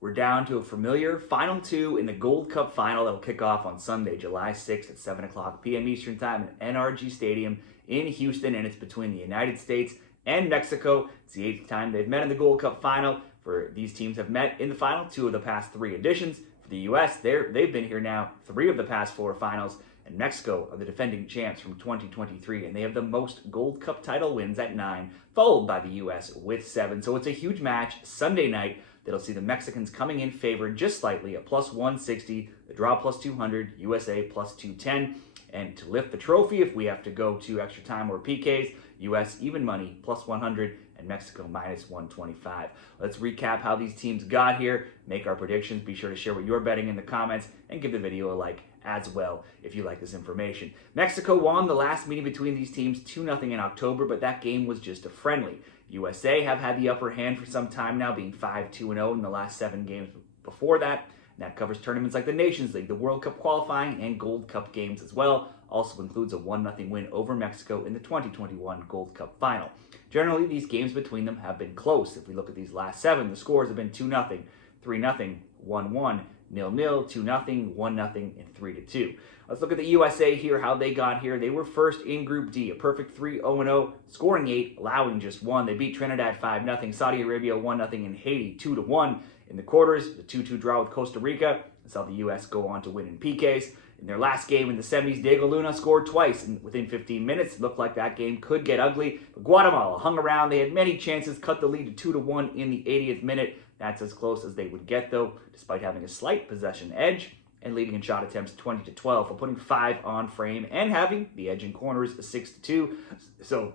we're down to a familiar Final Two in the Gold Cup Final that will kick off on Sunday, July 6th at 7 o'clock p.m. Eastern Time at NRG Stadium in Houston, and it's between the United States and Mexico. It's the 8th time they've met in the Gold Cup Final. For these teams have met in the final 2 of the past 3 editions. For the U.S., they've been here now 3 of the past 4 finals, and Mexico are the defending champs from 2023, and they have the most Gold Cup title wins at 9, followed by the U.S. with 7. So it's a huge match Sunday night that'll see the Mexicans coming in favored just slightly at plus 160, the draw plus 200, USA plus 210. And to lift the trophy, if we have to go to extra time or PKs, US even money plus 100 and Mexico minus 125. Let's recap how these teams got here, make our predictions. Be sure to share what you're betting in the comments and give the video a like as well if you like this information. Mexico won the last meeting between these teams 2-0 in October, but that game was just a friendly. USA have had the upper hand for some time now, being 5-2-0 in the last 7 games before that. And that covers tournaments like the Nations League, the World Cup qualifying, and Gold Cup games as well. Also includes a 1-0 win over Mexico in the 2021 Gold Cup Final. Generally, these games between them have been close. If we look at these last 7, the scores have been 2-0, 3-0, 1-1, 0-0, 2-0, 1-0, and 3-2. Let's look at the USA here, how they got here. They were first in Group D, a perfect 3-0-0, scoring 8, allowing just 1. They beat Trinidad 5-0, Saudi Arabia 1-0, and Haiti 2-1. In the quarters, the 2-2 draw with Costa Rica. That's how the U.S. go on to win in PKs. In their last game in the semis, Diego Luna scored twice within 15 minutes. It looked like that game could get ugly, but Guatemala hung around. They had many chances, cut the lead to 2-1 in the 80th minute. That's as close as they would get, though, despite having a slight possession edge and leading in shot attempts 20-12 for putting 5 on frame and having the edge in corners 6-2. So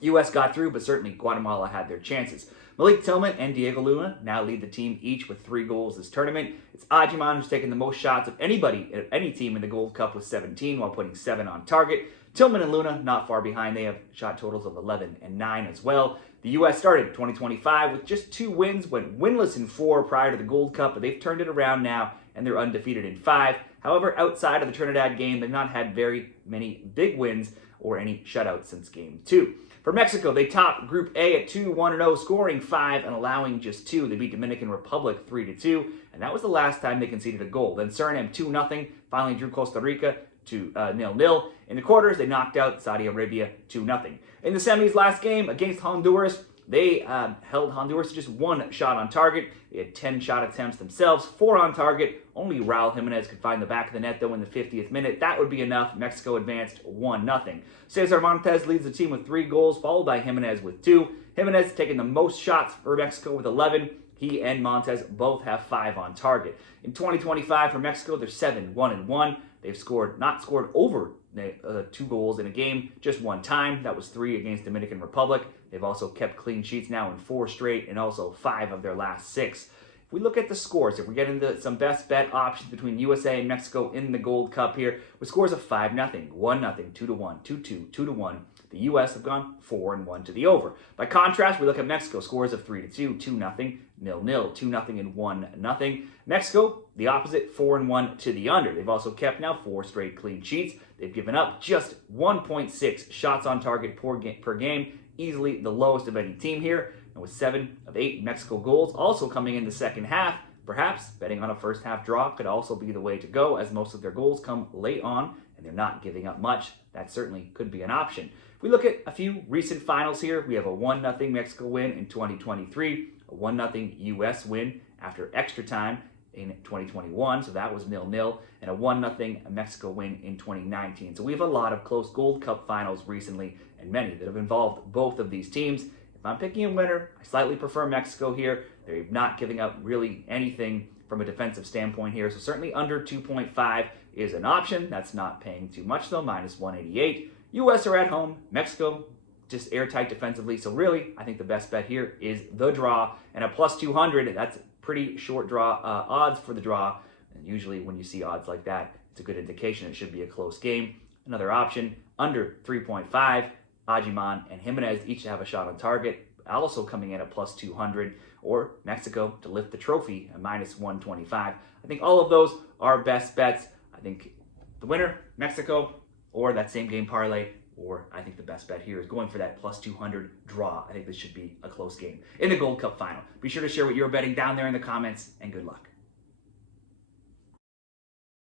U.S. got through, but certainly Guatemala had their chances. Malik Tillman and Diego Luna now lead the team each with 3 goals this tournament. It's Ajiman who's taken the most shots of any team in the Gold Cup with 17 while putting 7 on target. Tillman and Luna not far behind. They have shot totals of 11 and 9 as well. The U.S. started 2025 with just 2 wins, went winless in 4 prior to the Gold Cup, but they've turned it around now and they're undefeated in 5. However, outside of the Trinidad game, they've not had very many big wins or any shutouts since Game 2. For Mexico, they topped Group A at 2-1-0, scoring 5 and allowing just 2. They beat Dominican Republic 3-2, and that was the last time they conceded a goal. Then Suriname 2-0, finally drew Costa Rica to 0-0. In the quarters, they knocked out Saudi Arabia 2-0. In the semis last game against Honduras, they held Honduras to just 1 shot on target. They had 10 shot attempts themselves, 4 on target. Only Raul Jimenez could find the back of the net, though, in the 50th minute. That would be enough. Mexico advanced 1-0. Cesar Montes leads the team with 3 goals, followed by Jimenez with 2. Jimenez taking the most shots for Mexico with 11. He and Montes both have 5 on target. In 2025 for Mexico, they're 7-1-1. They've not scored over 2 goals in a game just 1 time. That was 3 against Dominican Republic. They've also kept clean sheets now in 4 straight and also 5 of their last 6. If we look at the scores, if we get into some best bet options between USA and Mexico in the Gold Cup here, with scores of 5-0, 1-0, 2-1, 2-2, 2-1, the U.S. have gone 4-1 to the over. By contrast, we look at Mexico, scores of 3-2, 2-0, 0-0, 2-0, and 1-0. Mexico, the opposite, 4-1 to the under. They've also kept now 4 straight clean sheets. They've given up just 1.6 shots on target per game, easily the lowest of any team here. And with 7 of 8 Mexico goals also coming in the second half, perhaps betting on a first half draw could also be the way to go, as most of their goals come late on and they're not giving up much. That certainly could be an option. If we look at a few recent finals here, we have a 1-0 Mexico win in 2023, a 1-0 U.S. win after extra time in 2021, so that was 0-0, and a 1-0 Mexico win in 2019. So we have a lot of close Gold Cup finals recently, and many that have involved both of these teams. If I'm picking a winner, I slightly prefer Mexico here. They're not giving up really anything from a defensive standpoint here, so certainly under 2.5 is an option. That's not paying too much though, minus 188. U.S. are at home, Mexico just airtight defensively, so really I think the best bet here is the draw, and a plus 200, that's pretty short draw odds for the draw, and usually when you see odds like that, it's a good indication it should be a close game. Another option, under 3.5, Ajiman and Jimenez each have a shot on target, also coming in at plus 200, or Mexico to lift the trophy at minus 125. I think all of those are best bets. I think the winner, Mexico, or that same game parlay, or I think the best bet here is going for that plus 200 draw. I think this should be a close game in the Gold Cup Final. Be sure to share what you're betting down there in the comments, and good luck.